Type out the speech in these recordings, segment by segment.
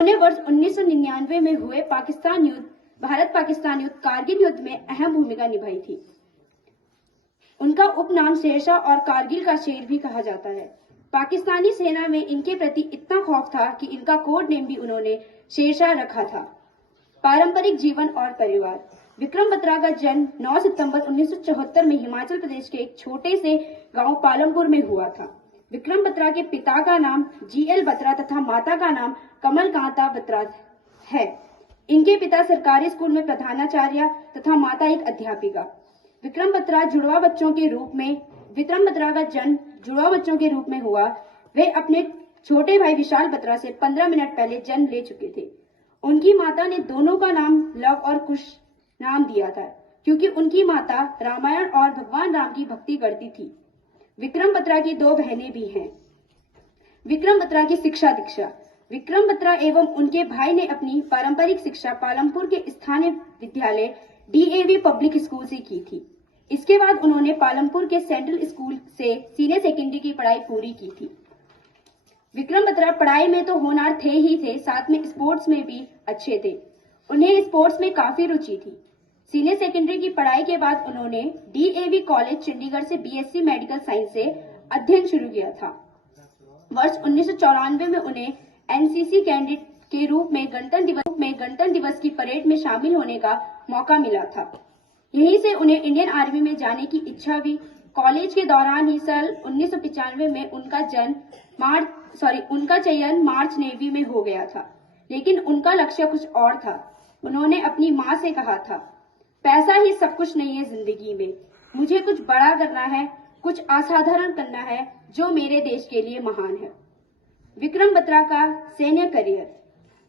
उन्होंने वर्ष 1999 में हुए भारत पाकिस्तान युद्ध कारगिल युद्ध में अहम भूमिका निभाई थी। उनका उपनाम शेरशाह और कारगिल का शेर भी कहा जाता है। पाकिस्तानी सेना में इनके प्रति इतना खौफ था कि इनका कोड नेम भी उन्होंने शेरशाह रखा था। पारंपरिक जीवन और परिवार। विक्रम बत्रा का जन्म 9 सितंबर 1974 में हिमाचल प्रदेश के एक छोटे से गांव पालमपुर में हुआ था। विक्रम बत्रा के पिता का नाम GL बत्रा तथा माता का नाम कमलकांता बत्रा है। इनके पिता सरकारी स्कूल में प्रधानाचार्य तथा माता एक अध्यापिका। विक्रम बत्रा का जन्म जुड़वा बच्चों के रूप में हुआ। वे अपने छोटे भाई विशाल बत्रा से 15 मिनट पहले जन्म ले चुके थे। उनकी माता ने दोनों का नाम लव और कुश नाम दिया था, क्योंकि उनकी माता रामायण और भगवान राम की भक्ति करती थी। विक्रम बत्रा की 2 बहनें भी हैं। विक्रम बत्रा की शिक्षा दीक्षा। विक्रम बत्रा एवं उनके भाई ने अपनी पारंपरिक शिक्षा पालमपुर के स्थानीय विद्यालय DAV पब्लिक स्कूल से की थी। इसके बाद उन्होंने पालमपुर के सेंट्रल स्कूल से सीनियर सेकेंडरी की पढ़ाई पूरी की थी। विक्रम बत्रा पढ़ाई में तो होनहार थे ही थे, साथ में स्पोर्ट्स में भी अच्छे थे। उन्हें स्पोर्ट्स में काफी रुचि थी। सीनियर सेकेंडरी की पढ़ाई के बाद उन्होंने DAV कॉलेज चंडीगढ़ से BSc मेडिकल साइंस से अध्ययन शुरू किया था। वर्ष 1994 में उन्हें NCC कैडेट के रूप में गणतंत्र दिवस की परेड में शामिल होने का मौका मिला था। यहीं से उन्हें इंडियन आर्मी में जाने की इच्छा हुई। कॉलेज के दौरान ही साल 1995 में उनका चयन मार्च नेवी में हो गया था, लेकिन उनका लक्ष्य कुछ और था। उन्होंने अपनी मां से कहा था, पैसा ही सब कुछ नहीं है जिंदगी में, मुझे कुछ बड़ा करना है, कुछ असाधारण करना है जो मेरे देश के लिए महान है। विक्रम बत्रा का सैन्य करियर।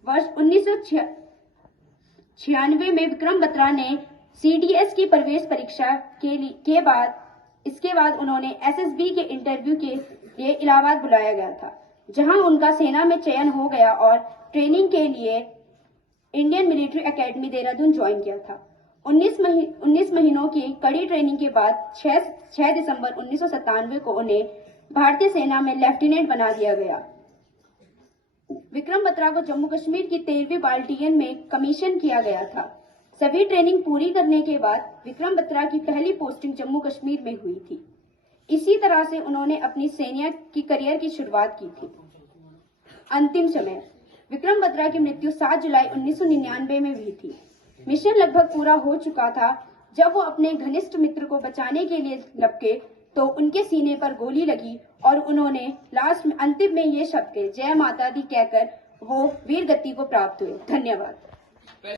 वर्ष 1996 में विक्रम बत्रा ने CDS की प्रवेश परीक्षा इसके बाद उन्होंने SSB के इंटरव्यू के लिए इलाहाबाद बुलाया गया था, जहां उनका सेना में चयन हो गया और ट्रेनिंग के लिए Indian military academy Dehradun join किया था। 19 महीनों की कड़ी ट्रेनिंग के बाद 6 दिसंबर 1997 को उन्हें भारतीय सेना में लेफ्टिनेंट बना दिया गया। विक्रम बत्रा को जम्मू कश्मीर की 13वीं बाटालियन में कमीशन किया गया था। सभी ट्रेनिंग पूरी करने के बाद विक्रम बत्रा की पहली पोस्टिंग जम्मू कश्मीर में हुई थी। इसी तरह से उन्होंने अपनी सैन्य की करियर की शुरुआत की थी। अंतिम समय। विक्रम बत्रा की मृत्यु 7 जुलाई 1999 में हुई थी। मिशन लगभग पूरा हो चुका था जब वो अपने घनिष्ठ मित्र को बचाने के लिए लपके तो उनके सीने पर गोली लगी और उन्होंने अंतिम में ये शब्द कहे, जय माता दी कहकर वो वीर गति को प्राप्त हुए। धन्यवाद।